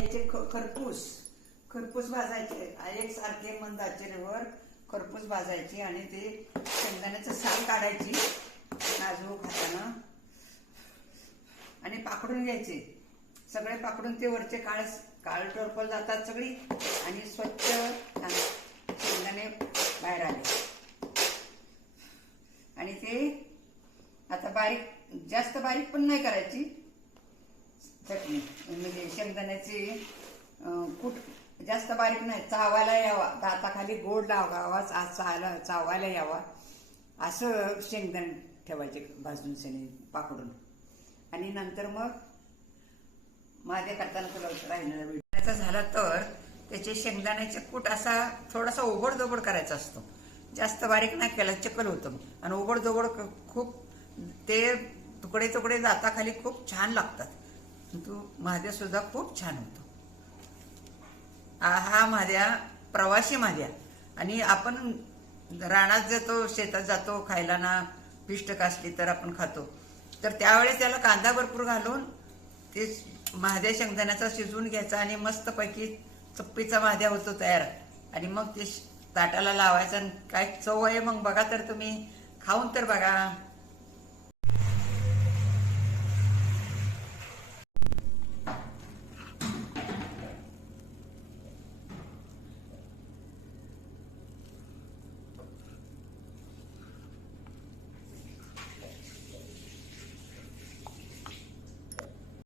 घ्यायचे खरपूस खरपूस भाजायचे एक सारखे मंद आचेवर खरपूस भाजायची आणि ते शेंगदाण्याचं साल काढायची नाजूक हातानं आणि पाकडून घ्यायचे सगळे पाकडून ते वरचे काळ टरफल जातात सगळी आणि स्वच्छ शेंगदाणे बाहेर आले आणि ते आता बारीक जास्त बारीक पण नाही करायची चटणी म्हणजे शेंगदाण्याची कूट जास्त बारीक नाही चावायला यावा दाताखाली गोड लागावा चावायला यावा असं शेंगदाणे ठेवायचे भाजून शेंगदाणे पाकडून आणि नंतर मग माझ्या करताना तुला राहिलेला व्हिडिओ झाला तर त्याचे शेंगदाण्याचे कूट असा थोडासा ओबडधोबड करायचा असतो जास्त बारीक नाही केला चिकल होतं आणि ओबडधोबड खूप ते तुकडे तुकडे दाताखाली खूप छान लागतात तू महाद्या सुद्धा खूप छान होतो हा महाद्या प्रवासी महाद्या आणि आपण रानात जातो शेतात जातो खायला ना पिष्ट असली तर आपण खातो तर त्यावेळेस त्याला कांदा भरपूर घालून ते महाद्या शेंगदाण्याचा शिजवून घ्यायचा आणि मस्तपैकी चप्पीचा महाद्या होतो तयार आणि मग ते ताटाला लावायचा काय चव आहे मग बघा तर तुम्ही खाऊन तर बघा.